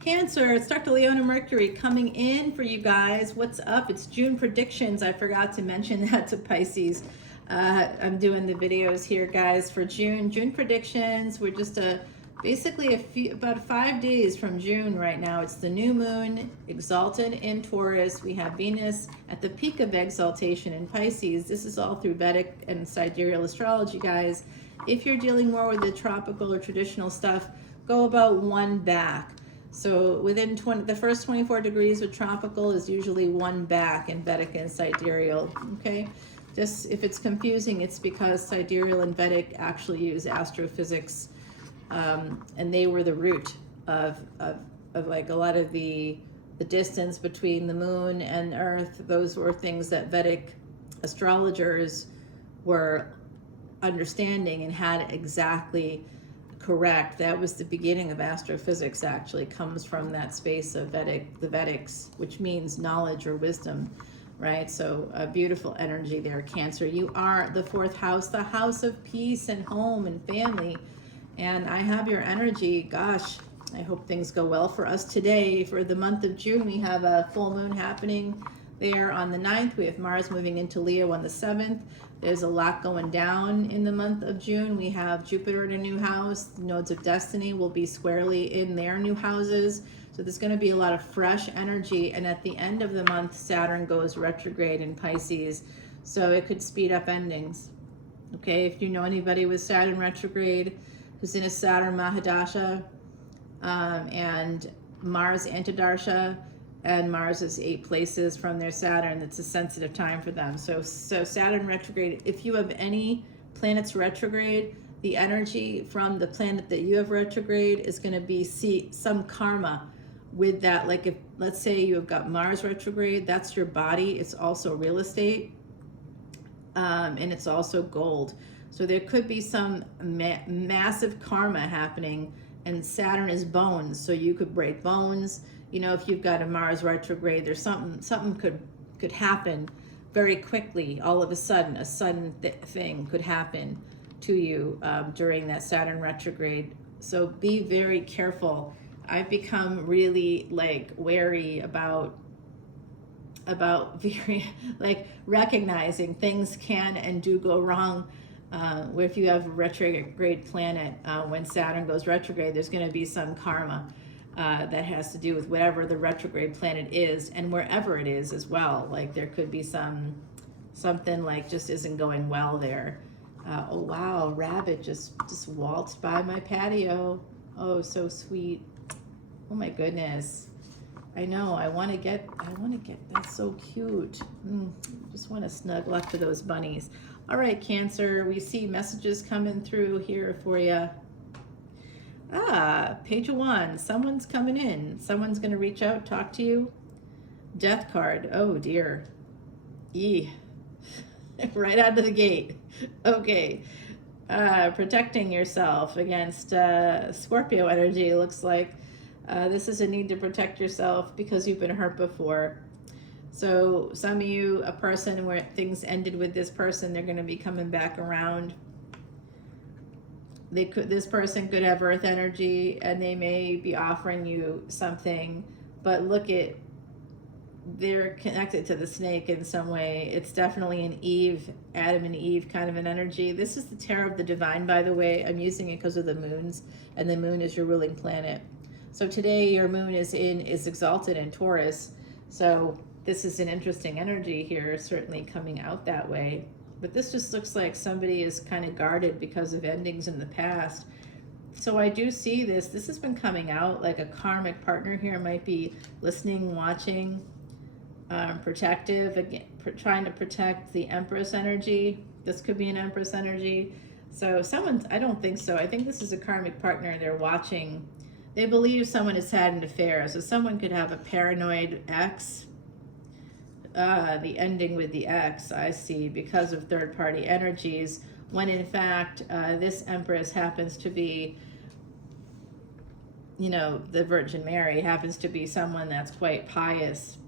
Cancer, it's Dr. Leona Mercury coming in for you guys. What's up? It's June predictions. I forgot to mention that to Pisces. I'm doing the videos here, guys, for June. June predictions. We're just basically about 5 days from June right now. It's the new moon, exalted in Taurus. We have Venus at the peak of exaltation in Pisces. This is all through Vedic and sidereal astrology, guys. If you're dealing more with the tropical or traditional stuff, go about one back. So within the first 24 degrees with tropical is usually one back in Vedic and sidereal, okay? Just if it's confusing, it's because sidereal and Vedic actually use astrophysics, and they were the root of like a lot of the distance between the moon and Earth. Those were things that Vedic astrologers were understanding and had exactly correct. That was the beginning of astrophysics, actually comes from that space of the Vedics, which means knowledge or wisdom, right? So a beautiful energy there, Cancer. You are the fourth house, the house of peace and home and family. And I have your energy. Gosh, I hope things go well for us today. For the month of June, we have a full moon happening there on the 9th. We have Mars moving into Leo on the 7th. There's a lot going down in the month of June. We have Jupiter in a new house. The nodes of destiny will be squarely in their new houses. So there's going to be a lot of fresh energy. And at the end of the month, Saturn goes retrograde in Pisces. So it could speed up endings. Okay, if you know anybody with Saturn retrograde who's in a Saturn Mahadasha and Mars Antidarsha, and Mars is 8 places from their Saturn. It's a sensitive time for them. So Saturn retrograde, if you have any planets retrograde, the energy from the planet that you have retrograde is going to be some karma with that. Like if, let's say you have got Mars retrograde, that's your body. It's also real estate, and it's also gold. So there could be some massive karma happening, and Saturn is bones. So you could break bones. You know, if you've got a Mars retrograde, there's something could happen very quickly. All of a sudden, thing could happen to you during that Saturn retrograde. So be very careful. I've become really like wary about very like recognizing things can and do go wrong. Where if you have a retrograde planet, when Saturn goes retrograde, there's going to be some karma. That has to do with whatever the retrograde planet is and wherever it is as well. Like there could be something like just isn't going well there. Oh wow, rabbit just waltzed by my patio. Oh, so sweet. Oh my goodness. I know, I want to get, that's so cute. Just want to snuggle up to those bunnies. All right, Cancer, we see messages coming through here for you. Page 1, someone's coming in. Someone's going to reach out, talk to you. Death card, oh dear. Right out of the gate. Okay. Protecting yourself against Scorpio energy, looks like. This is a need to protect yourself because you've been hurt before. So some of you, a person where things ended with this person, they're going to be coming back around. This person could have earth energy and they may be offering you something, but they're connected to the snake in some way. It's definitely an Adam and Eve kind of an energy. This is the Tarot of the Divine, by the way. I'm using it because of the moons, and the moon is your ruling planet. So today your moon is exalted in Taurus. So this is an interesting energy here, certainly coming out that way. But this just looks like somebody is kind of guarded because of endings in the past. So I do see this. This has been coming out like a karmic partner here might be listening, watching, protective, again, trying to protect the Empress energy. This could be an Empress energy. So I don't think so. I think this is a karmic partner. They're watching. They believe someone has had an affair. So someone could have a paranoid ex. The ending with the X, I see, because of third-party energies, when in fact this Empress happens to be, you know, the Virgin Mary happens to be someone that's quite pious,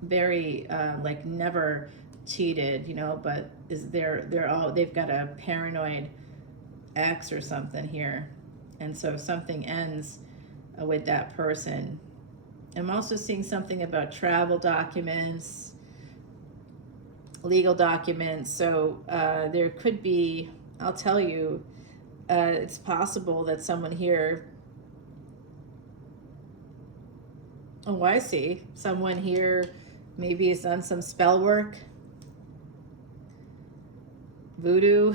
very like never cheated, you know, but they've got a paranoid ex or something here, and so something ends with that person. I'm also seeing something about travel documents, legal documents. So there could be, I'll tell you, it's possible that someone here, oh, I see, someone here maybe has done some spell work, voodoo.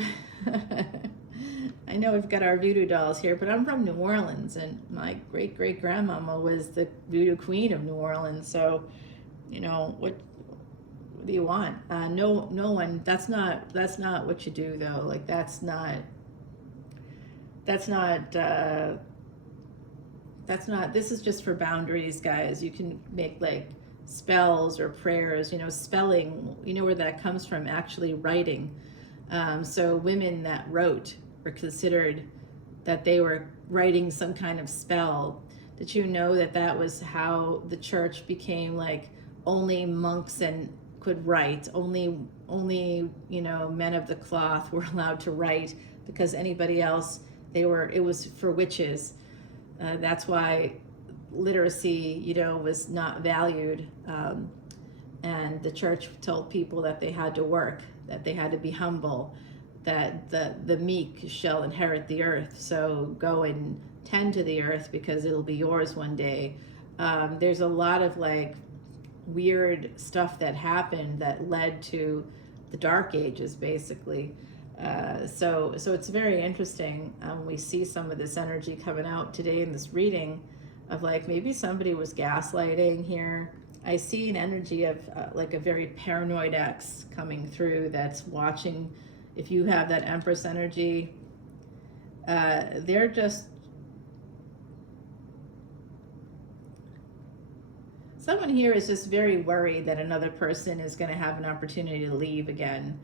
I know we've got our voodoo dolls here, but I'm from New Orleans, and my great-great-grandmama was the voodoo queen of New Orleans. So, you know, what do you want? No one. That's not what you do, though. Like that's not. This is just for boundaries, guys. You can make like spells or prayers. You know, spelling. You know where that comes from? Actually, writing. So women that wrote were considered that they were writing some kind of spell. Did you know that that was how the church became like only monks and could write? Only you know, men of the cloth were allowed to write, because anybody else, it was for witches. That's why literacy, you know, was not valued. And the church told people that they had to work, that they had to be humble, that the meek shall inherit the earth. So go and tend to the earth because it'll be yours one day. There's a lot of like weird stuff that happened that led to the Dark Ages, basically. So it's very interesting. We see some of this energy coming out today in this reading of like maybe somebody was gaslighting here. I see an energy of like a very paranoid ex coming through that's watching. If you have that Empress energy, they're just, someone here is just very worried that another person is going to have an opportunity to leave again.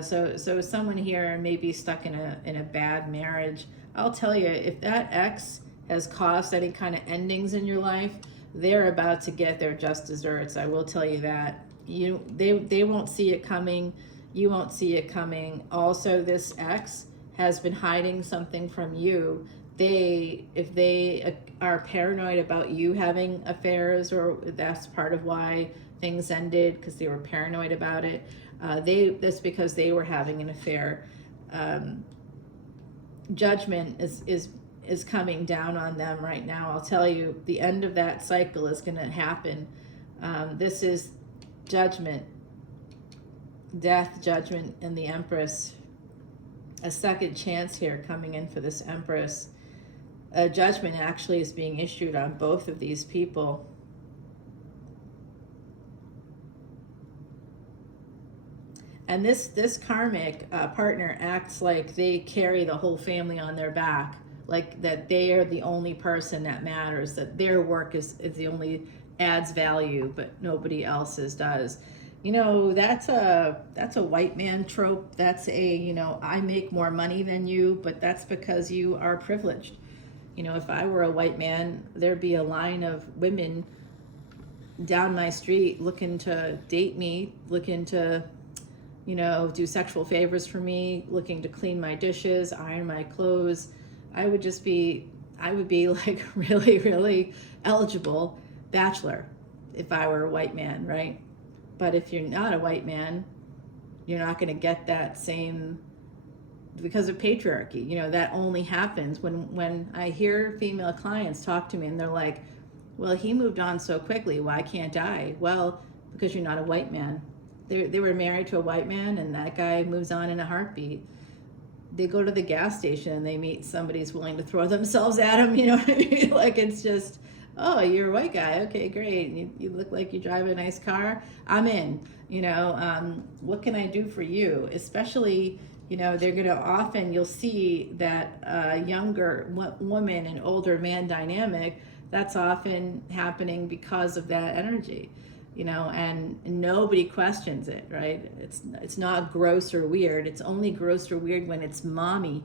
So someone here may be stuck in a bad marriage. I'll tell you, if that ex has caused any kind of endings in your life, they're about to get their just desserts. I will tell you that. They won't see it coming. You won't see it coming. Also, this ex has been hiding something from you. If they are paranoid about you having affairs, or that's part of why things ended, because they were paranoid about it. That's because they were having an affair. Judgment is coming down on them right now. I'll tell you, the end of that cycle is going to happen. This is judgment, death, judgment, and the Empress. A second chance here coming in for this Empress. A judgment actually is being issued on both of these people. And this karmic partner acts like they carry the whole family on their back, like that they are the only person that matters, that their work is the only adds value, but nobody else's does. You know, that's a white man trope. That's you know, I make more money than you, but that's because you are privileged. You know, if I were a white man, there'd be a line of women down my street looking to date me, looking to, you know, do sexual favors for me, looking to clean my dishes, iron my clothes. I would be like really, really eligible bachelor if I were a white man, right? But if you're not a white man, you're not going to get that same, because of patriarchy. You know, that only happens when I hear female clients talk to me and they're like, well, he moved on so quickly, why can't I? Well, because you're not a white man. They were married to a white man, and that guy moves on in a heartbeat. They go to the gas station and they meet somebody who's willing to throw themselves at him, you know what I mean? Like, it's just, oh, you're a white guy, okay, great. You look like you drive a nice car, I'm in. You know, what can I do for you? Especially, you know, they're going to often, you'll see that younger woman and older man dynamic, that's often happening because of that energy. You know, and nobody questions it, right? It's not gross or weird. It's only gross or weird when it's mommy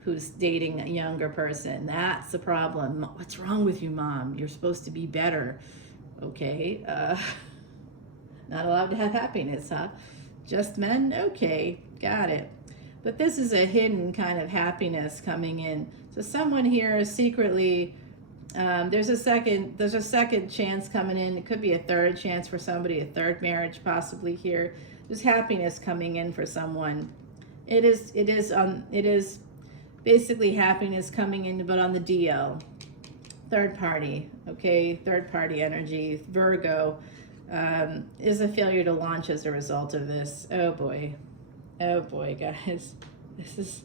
who's dating a younger person. That's the problem. What's wrong with you, mom? You're supposed to be better. Okay. Not allowed to have happiness, huh? Just men? Okay, got it. But this is a hidden kind of happiness coming in. So someone here is secretly There's a second chance coming in. It could be a third chance for somebody, a third marriage possibly here. There's happiness coming in for someone. It is basically happiness coming in, but on the DL. Third party, okay? Third party energy. Virgo is a failure to launch as a result of this. Oh boy, guys. This is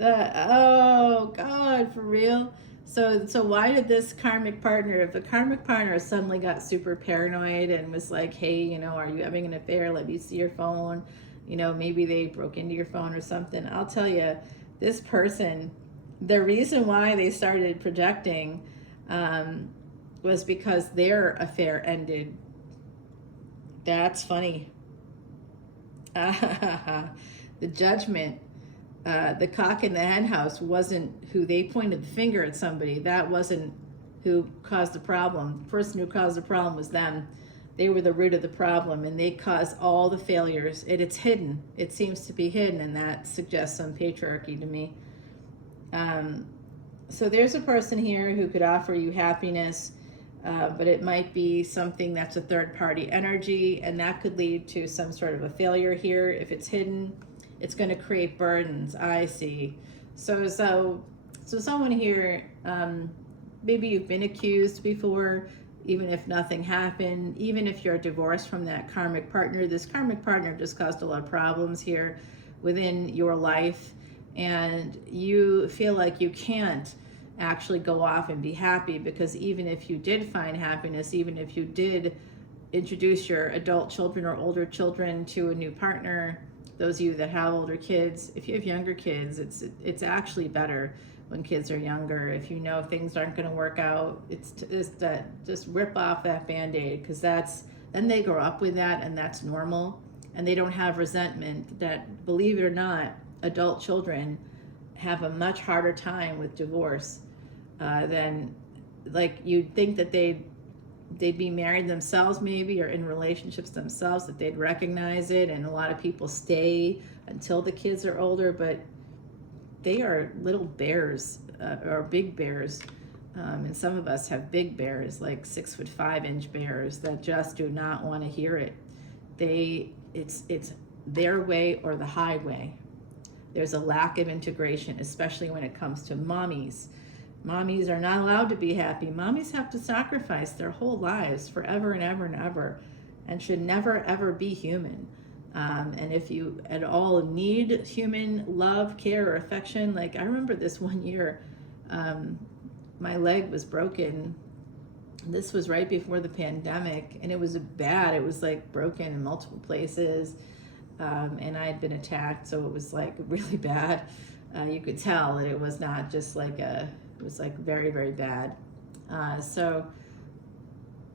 oh God, for real. So why did this karmic partner, if the karmic partner suddenly got super paranoid and was like, hey, you know, are you having an affair? Let me see your phone. You know, maybe they broke into your phone or something. I'll tell you, this person, the reason why they started projecting was because their affair ended. That's funny. The judgment. The cock in the hen house wasn't who they pointed the finger at somebody. That wasn't who caused the problem. The person who caused the problem was them. They were the root of the problem, and they caused all the failures. It's hidden. It seems to be hidden, and that suggests some patriarchy to me. So there's a person here who could offer you happiness, but it might be something that's a third-party energy, and that could lead to some sort of a failure here if it's hidden. It's going to create burdens. I see. So someone here, maybe you've been accused before, even if nothing happened, even if you're divorced from that karmic partner. This karmic partner just caused a lot of problems here within your life, and you feel like you can't actually go off and be happy, because even if you did find happiness, even if you did introduce your adult children or older children to a new partner, those of you that have older kids, if you have younger kids, it's actually better when kids are younger. If you know things aren't going to work out, just rip off that Band-Aid, because then they grow up with that, and that's normal, and they don't have resentment. That, believe it or not, adult children have a much harder time with divorce than, like, you'd think that they'd be married themselves maybe, or in relationships themselves, that they'd recognize it, and a lot of people stay until the kids are older, but they are little bears or big bears, and some of us have big bears, like 6'5" bears, that just do not want to hear it. It's their way or the highway. There's a lack of integration, especially when it comes to mommies. Mommies are not allowed to be happy. Mommies have to sacrifice their whole lives forever and ever and ever, and should never ever be human. And if you at all need human love, care, or affection, like I remember this one year, my leg was broken. This was right before the pandemic, and it was bad. It was like broken in multiple places, and I had been attacked, so it was like really bad. You could tell that it was not just like it was like very, very bad. So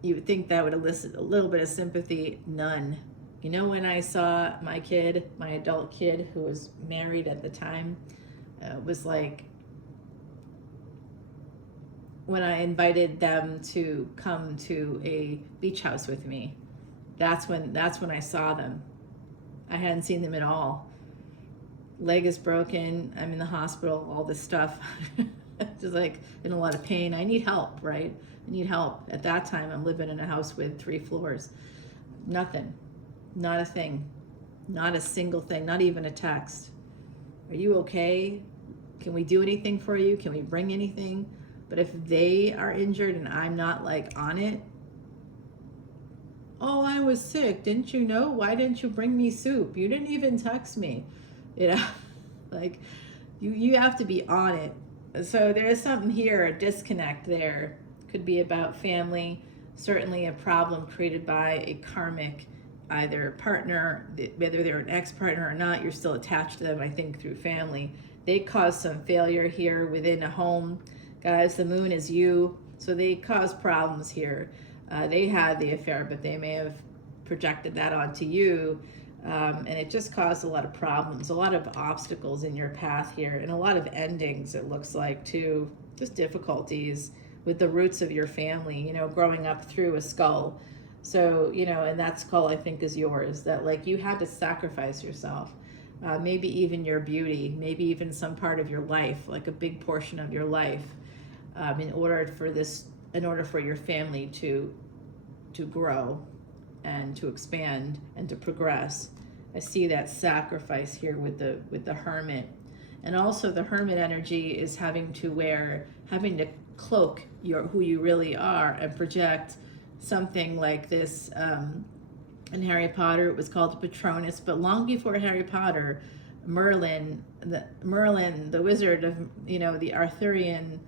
you would think that would elicit a little bit of sympathy. None. You know, when I saw my kid, my adult kid, who was married at the time, was like, when I invited them to come to a beach house with me, that's when I saw them. I hadn't seen them at all. Leg is broken. I'm in the hospital, all this stuff. Just like in a lot of pain. I need help, right? I need help. At that time, I'm living in a house with 3 floors. Nothing. Not a thing. Not a single thing. Not even a text. Are you okay? Can we do anything for you? Can we bring anything? But if they are injured and I'm not like on it, oh, I was sick. Didn't you know? Why didn't you bring me soup? You didn't even text me. You know, like you have to be on it. So there's something here, a disconnect there. Could be about family, certainly a problem created by a karmic, either partner, whether they're an ex-partner or not, you're still attached to them, I think, through family. They cause some failure here within a home. Guys, the moon is you, so they cause problems here. They had the affair, but they may have projected that onto you. And it just caused a lot of problems, a lot of obstacles in your path here, and a lot of endings, it looks like, too. Just difficulties with the roots of your family, you know, growing up through a skull. So, you know, and that skull, I think, is yours, that like you had to sacrifice yourself. Maybe even your beauty, maybe even some part of your life, like a big portion of your life. in order for your family to grow and to expand and to progress. I see that sacrifice here with the hermit. And also the hermit energy is having to cloak who you really are and project something like this. In Harry Potter, it was called the Patronus, but long before Harry Potter, Merlin, the wizard of, the Arthurian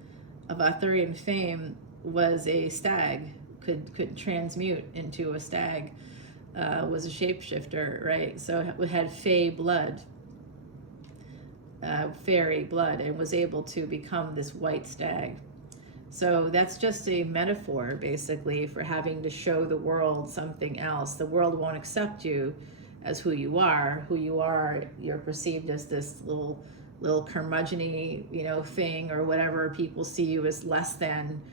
fame, was a stag, could transmute into a stag, was a shapeshifter, right? So it had fey blood, fairy blood, and was able to become this white stag. So that's just a metaphor, basically, for having to show the world something else. The world won't accept you as who you are. You're perceived as this little curmudgeon-y, thing, or whatever. People see you as less than.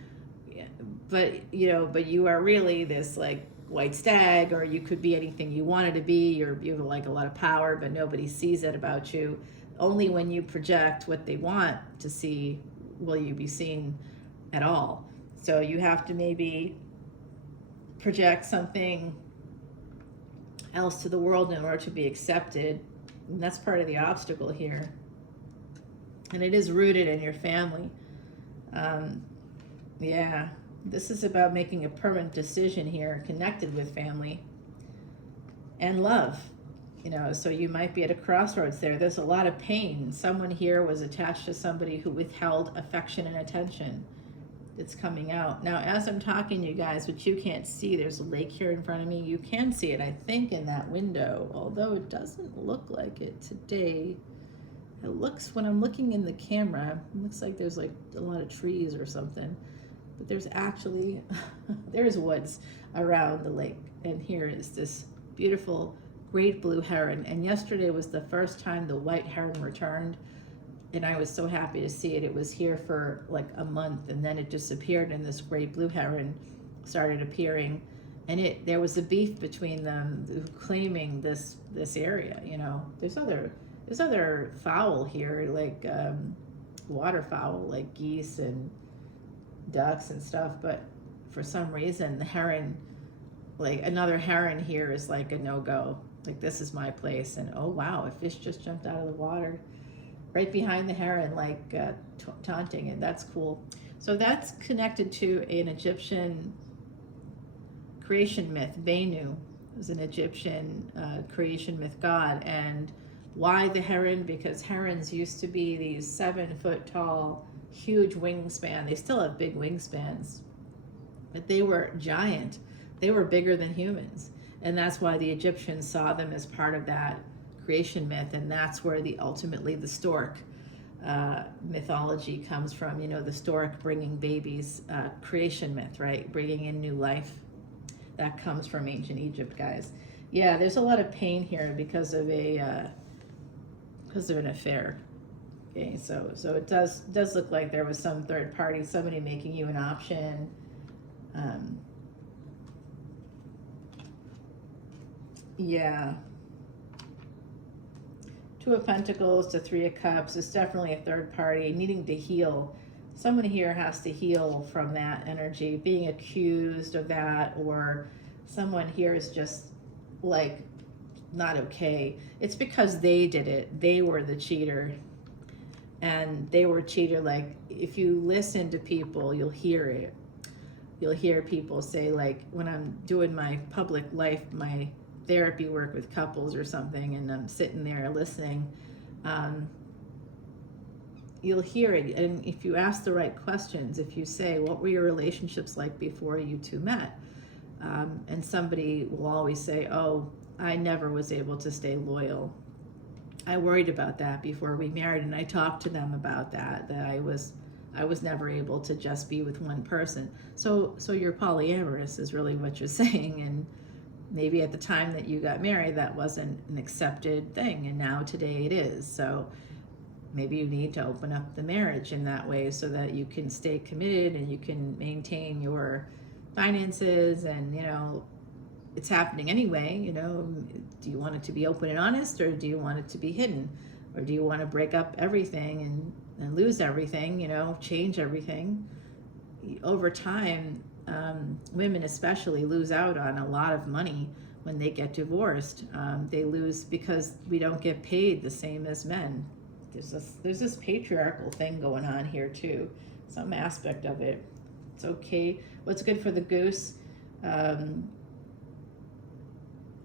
But you are really this like white stag, or you could be anything you wanted to be, or you have like a lot of power, but nobody sees it about you. Only when you project what they want to see will you be seen at all. So you have to maybe project something else to the world in order to be accepted. And that's part of the obstacle here. And it is rooted in your family. Yeah, this is about making a permanent decision here, connected with family and love. So you might be at a crossroads there. There's a lot of pain. Someone here was attached to somebody who withheld affection and attention. It's coming out. Now, as I'm talking to you guys, which you can't see, there's a lake here in front of me. You can see it, I think, in that window, although it doesn't look like it today. It looks, when I'm looking in the camera, it looks like there's like a lot of trees or something. But there's actually, there's woods around the lake. And here is this beautiful great blue heron. And yesterday was the first time the white heron returned. And I was so happy to see it. It was here for like a month, and then it disappeared, and this great blue heron started appearing. And there was a beef between them, claiming this area. There's other fowl here, like waterfowl, like geese and ducks and stuff. But for some reason, the heron, like another heron here, is like a no-go. Like, this is my place. And oh wow, a fish just jumped out of the water right behind the heron, like taunting it. That's cool. So that's connected to an Egyptian creation myth. Benu was an Egyptian creation myth god. And why the heron? Because herons used to be these 7-foot tall, huge wingspan. They still have big wingspans, but they were giant. They were bigger than humans. And that's why the Egyptians saw them as part of that creation myth. And that's where ultimately the stork mythology comes from. The stork bringing babies, creation myth, right? Bringing in new life. That comes from ancient Egypt, guys. Yeah, there's a lot of pain here because of an affair. Okay, so it does look like there was some third party, somebody making you an option. Yeah. Two of Pentacles to Three of Cups. It's definitely a third party needing to heal. Someone here has to heal from that energy, being accused of that, or someone here is just like not okay. It's because they did it. They were the cheater. And they were cheater. Like, if you listen to people, you'll hear it. You'll hear people say, like, when I'm doing my public life, my therapy work with couples or something, and I'm sitting there listening, you'll hear it. And if you ask the right questions, if you say, what were your relationships like before you two met? And somebody will always say, oh, I never was able to stay loyal. I worried about that before we married, and I talked to them about that I was never able to just be with one person. So you're polyamorous is really what you're saying. And maybe at the time that you got married, that wasn't an accepted thing, and now today it is. So maybe you need to open up the marriage in that way so that you can stay committed and you can maintain your finances, and it's happening anyway. Do you want it to be open and honest, or do you want it to be hidden, or do you want to break up everything and lose everything, change everything? over time, women especially lose out on a lot of money when they get divorced. They lose because we don't get paid the same as men. There's this patriarchal thing going on here too, some aspect of it. It's okay. What's good for the goose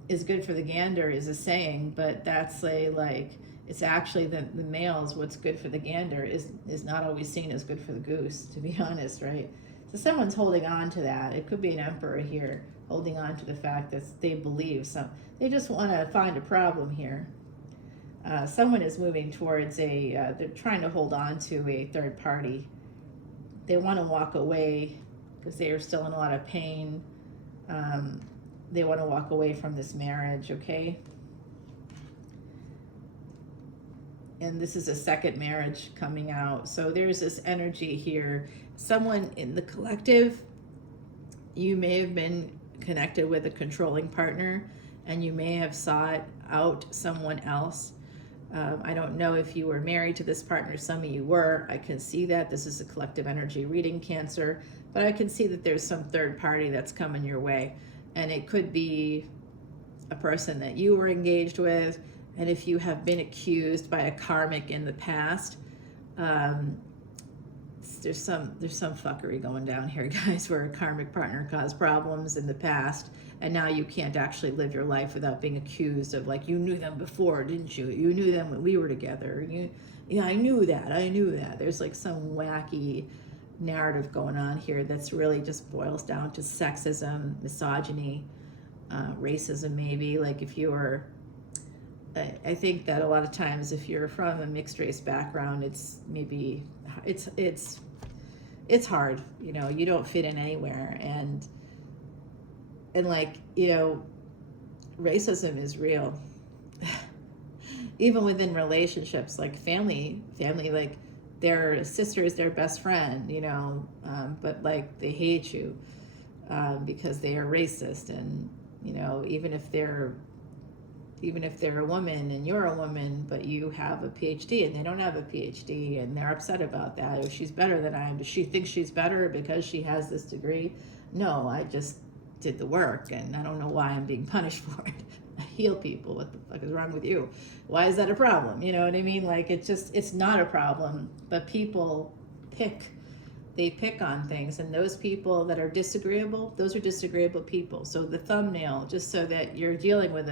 is good for the gander is a saying, but that's like it's actually the males. What's good for the gander is not always seen as good for the goose, to be honest, right? So someone's holding on to that. It could be an emperor here holding on to the fact that they believe they just want to find a problem here. Someone is moving towards they're trying to hold on to a third party. They want to walk away because they are still in a lot of pain. They want to walk away from this marriage, okay? And this is a second marriage coming out. So there's this energy here. Someone in the collective, you may have been connected with a controlling partner and you may have sought out someone else. I don't know if you were married to this partner. Some of you were. I can see that. This is a collective energy reading, Cancer. But I can see that there's some third party that's coming your way. And it could be a person that you were engaged with. And if you have been accused by a karmic in the past, there's some fuckery going down here, guys, where a karmic partner caused problems in the past, and now you can't actually live your life without being accused of, like, you knew them before, didn't you? You knew them when we were together. I knew that. There's like some wacky narrative going on here that's really just boils down to sexism, misogyny, racism, maybe. Like if you were, I think that a lot of times if you're from a mixed race background, it's hard, you don't fit in anywhere, and like, racism is real. Even within relationships, like family, like their sister is their best friend, but like they hate you because they are racist, and even if they're a woman and you're a woman, but you have a PhD and they don't have a PhD, and they're upset about that. Or she's better than I am. Does she think she's better because she has this degree? No, I just did the work and I don't know why I'm being punished for it. I heal people. What the fuck is wrong with you? Why is that a problem? You know what I mean? Like it's not a problem, but people they pick on things, and those people that are disagreeable, those are disagreeable people. So the thumbnail, just so that you're dealing with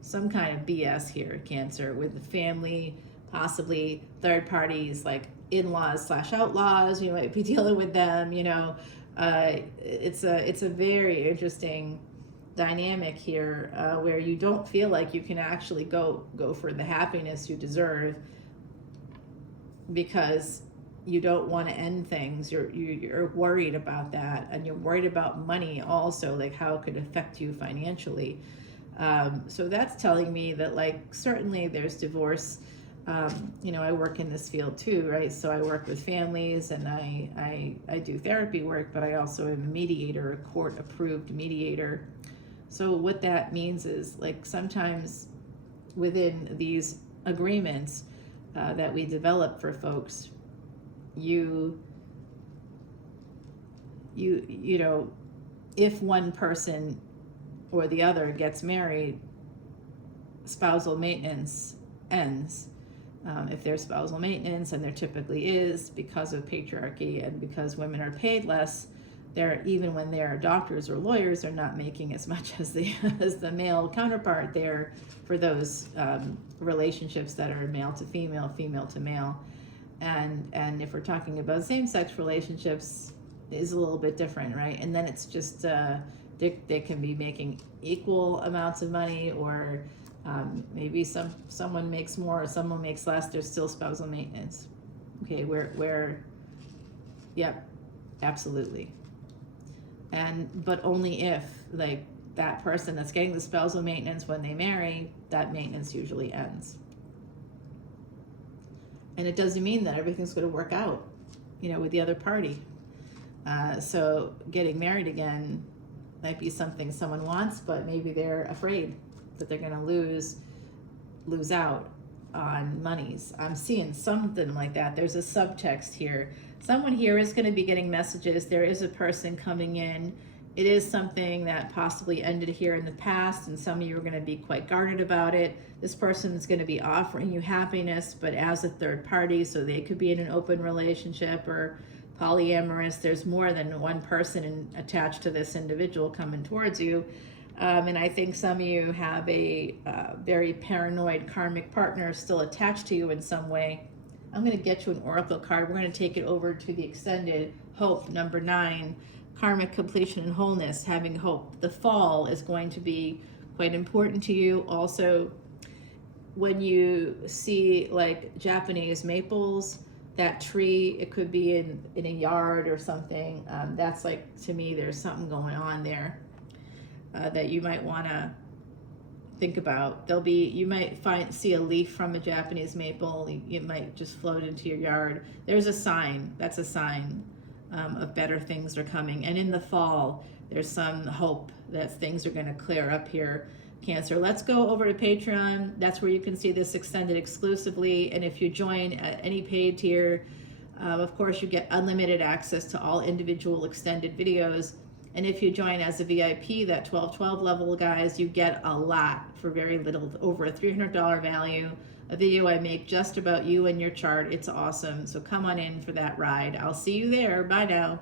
some kind of BS here, Cancer, with the family, possibly third parties like in-laws / outlaws. You might be dealing with them. It's a very interesting dynamic here where you don't feel like you can actually go for the happiness you deserve because you don't want to end things. You're worried about that, and you're worried about money also, like how it could affect you financially. So that's telling me that, like, certainly there's divorce. I work in this field too, right? So I work with families, and I do therapy work, but I also am a mediator, a court-approved mediator. So what that means is, like, sometimes within these agreements that we develop for folks, if one person or the other gets married, spousal maintenance ends. If there's spousal maintenance, and there typically is, because of patriarchy and because women are paid less, even when they're doctors or lawyers, they're not making as much as the male counterpart there for those relationships that are male to female, female to male. And if we're talking about same-sex relationships, is a little bit different, right? And then it's just they can be making equal amounts of money, or maybe someone makes more or someone makes less. There's still spousal maintenance. Okay, yep, absolutely. But only if, like, that person that's getting the spousal maintenance, when they marry, that maintenance usually ends. And it doesn't mean that everything's going to work out, with the other party. So getting married again might be something someone wants, but maybe they're afraid that they're going to lose out on monies. I'm seeing something like that. There's a subtext here Someone here is going to be getting messages. There is a person coming in. It is something that possibly ended here in the past, and some of you are going to be quite guarded about it. This person is going to be offering you happiness, but as a third party, so they could be in an open relationship or polyamorous. There's more than one person attached to this individual coming towards you. And I think some of you have a very paranoid karmic partner still attached to you in some way. I'm going to get you an oracle card. We're going to take it over to the extended hope, number 9, karmic completion and wholeness, having hope. The fall is going to be quite important to you. Also, when you see like Japanese maples, that tree, it could be in a yard or something. That's like, to me, there's something going on there that you might want to think about. You might see a leaf from a Japanese maple. It might just float into your yard. There's a sign. That's a sign of better things are coming. And in the fall, there's some hope that things are going to clear up here, Cancer. Let's go over to Patreon. That's where you can see this extended exclusively. And if you join at any paid tier, of course, you get unlimited access to all individual extended videos. And if you join as a VIP, that 1212 level, guys, you get a lot for very little, over a $300 value. A video I make just about you and your chart. It's awesome. So come on in for that ride. I'll see you there. Bye now.